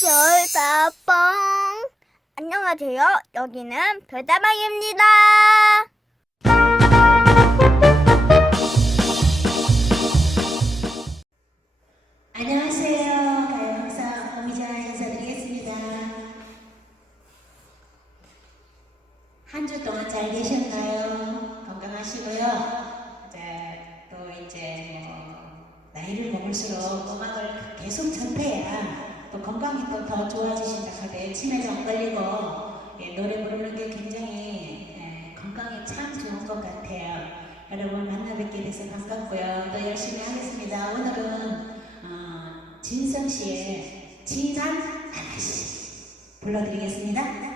별다방 안녕하세요. 여기는 별다방입니다. 안녕하세요. 가요강사 오미자 인사드리겠습니다. 한 주 동안 잘 계셨나요? 건강하시고요. 이제 또 이제 뭐 나이를 먹을수록 음악을 계속 접해야 또 건강이 또 더 좋아지신다 하대 치매도 안 걸리고 예, 노래 부르는 게 굉장히 예, 건강에 참 좋은 것 같아요. 여러분 만나 뵙게 돼서 반갑고요. 또 열심히 하겠습니다. 오늘은 어, 진성 씨의 진한 아가씨 불러드리겠습니다.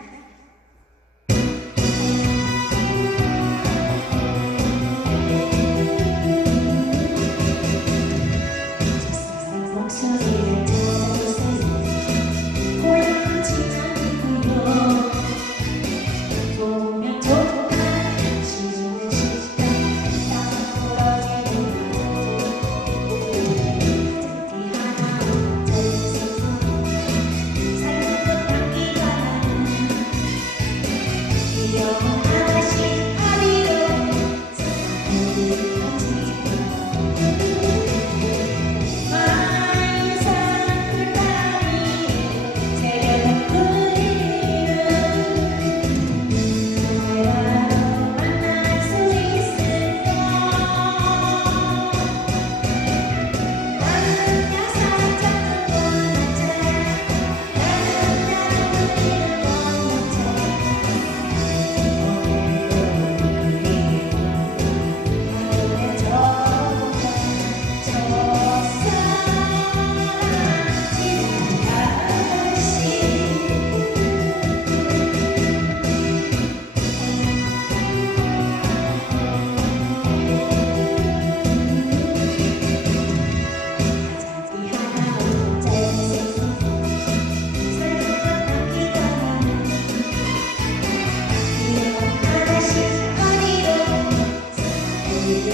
자,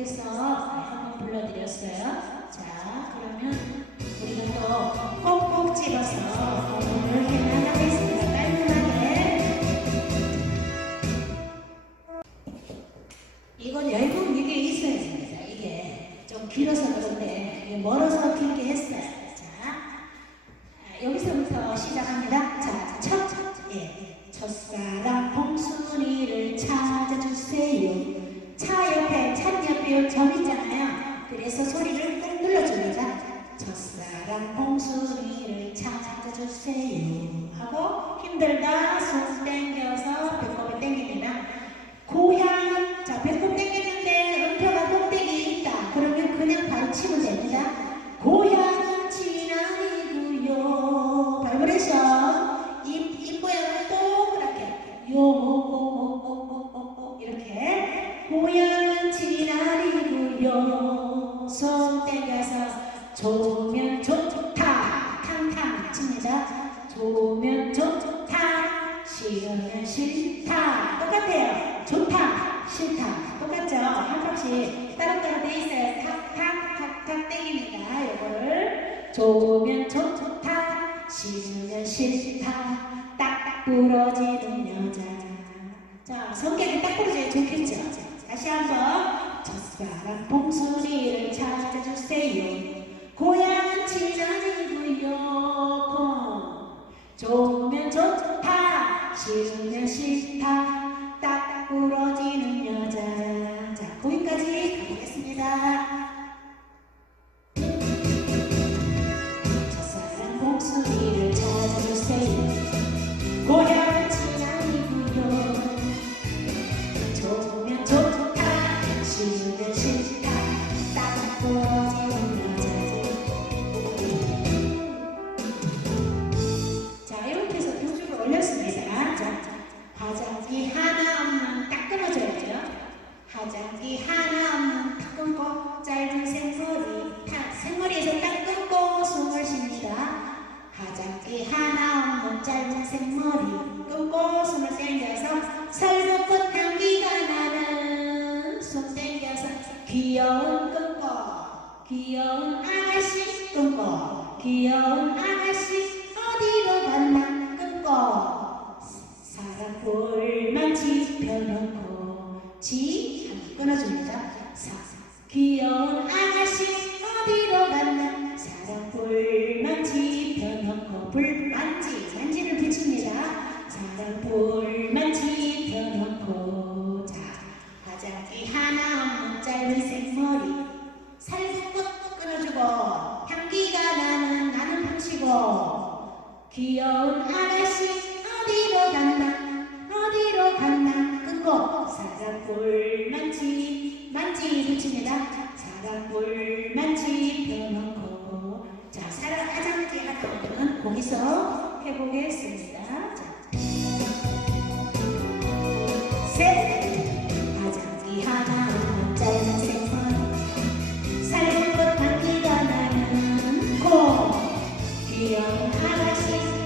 해서 한번 불러드렸어요. 자, 그러면 우리가 또 꼭꼭 집어서 오늘 해나가 주세요. 하고 힘들다 손 땡겨서 배꼽을 땡깁니다. 고향 자 배꼽 땡기는데 음표가 꼭대기 있다. 그러면 그냥 바로 치면 됩니다. 고향 같이 따로따로 돼 있어요. 탁탁탁탁 땡입니다. 요거를 좋으면 좋다, 싫으면 싫다, 딱 부러지는 여자. 자, 성격이 딱 부러져야 좋겠죠? 다시 한번 젓가락 귀여운 아가씨 똥꼬 귀여운 아가씨 여기서 해보겠습니다. 자. 살는 것 반기가 나는 고 귀여운 하나씩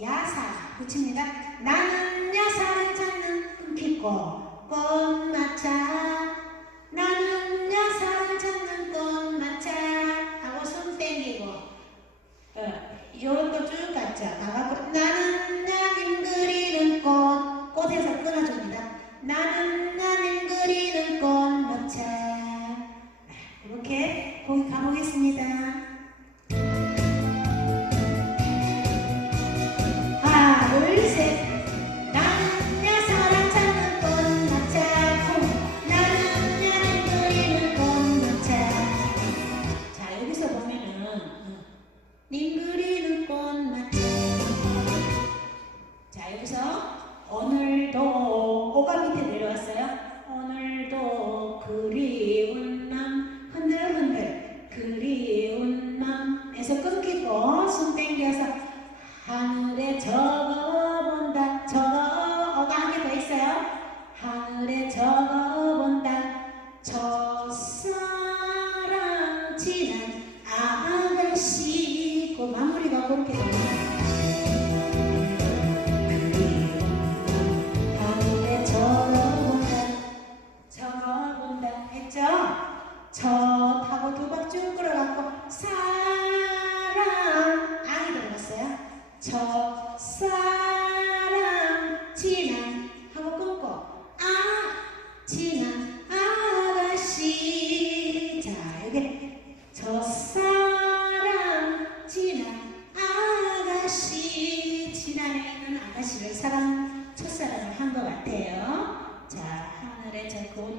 야사 붙입니다. 나는 야사를 찾는 꿈키고 꽃마차 나는 야사를 찾는 꽃마차 하고 손 땡기고 어, 요것도 쭉 갔죠. 나가고 나는 나님 그리는 꽃 꽃에서 끊어줍니다. 나는 나님 그리는 꽃마차 이렇게 거기 가보겠습니다. todo un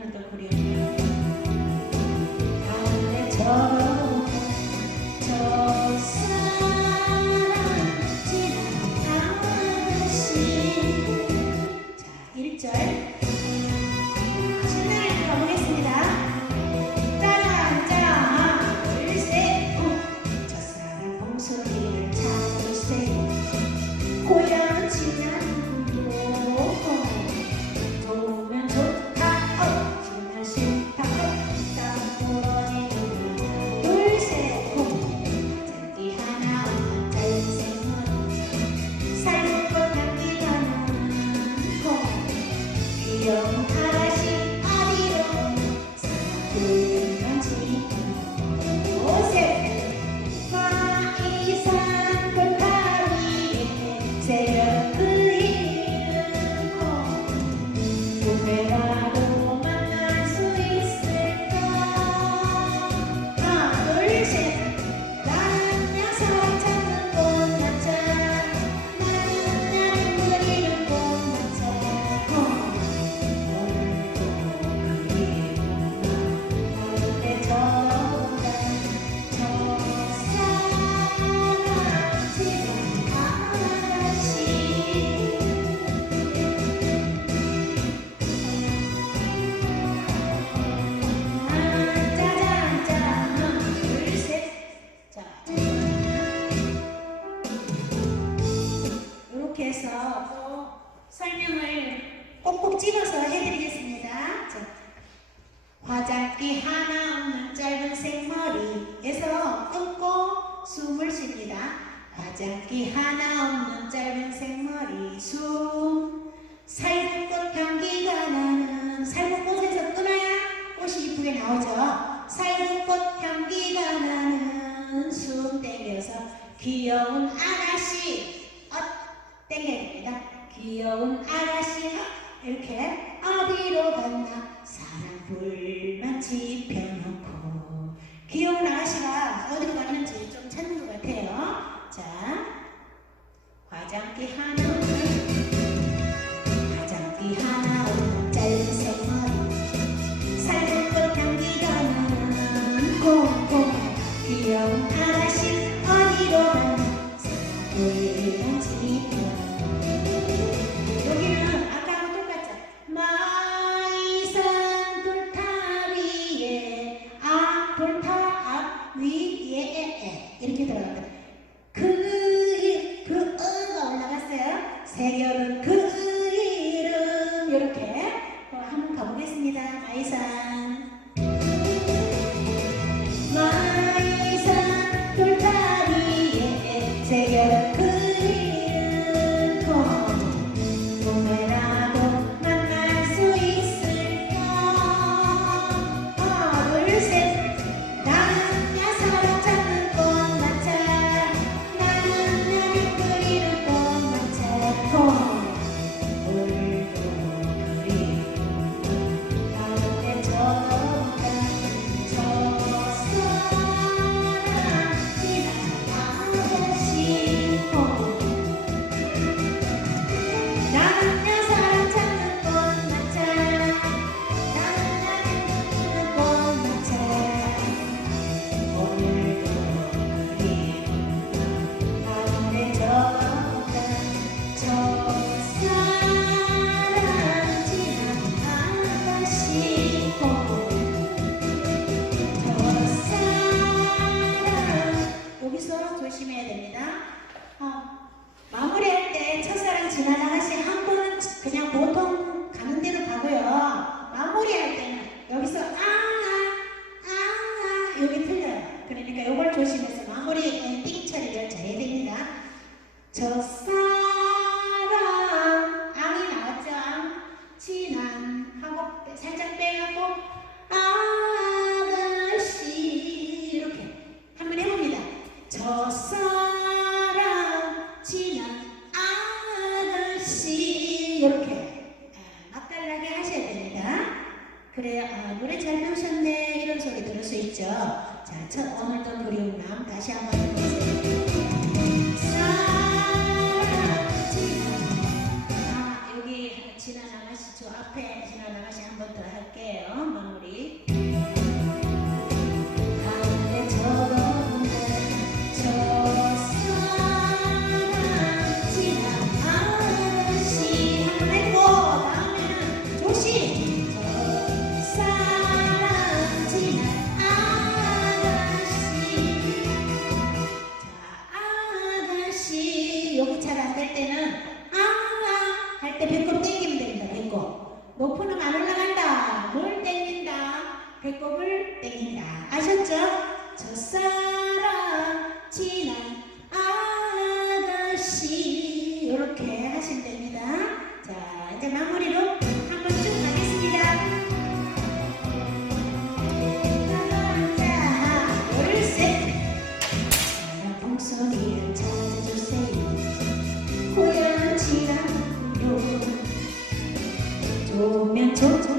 가장기 하나 없는 짧은 생머리 숨 살구꽃 향기가 나는 살구꽃에서 끊어야. 꽃이 이쁘게 나오죠. 살구꽃 향기가 나는 숨 땡겨서 귀여운 아가씨. 업 땡겨야 됩니다. 귀여운 아가씨. 엇. 이렇게 어디로 갔나? 사랑 불만 지펴놓고. 귀여운 아가씨. 지나다 다시 한 번은 그냥 못 그래, 아, 노래 잘 부르셨네. 이런 소리 들을 수 있죠. 자, 첫 어물던 그리운 마음 다시 한번 해보세요. que momento.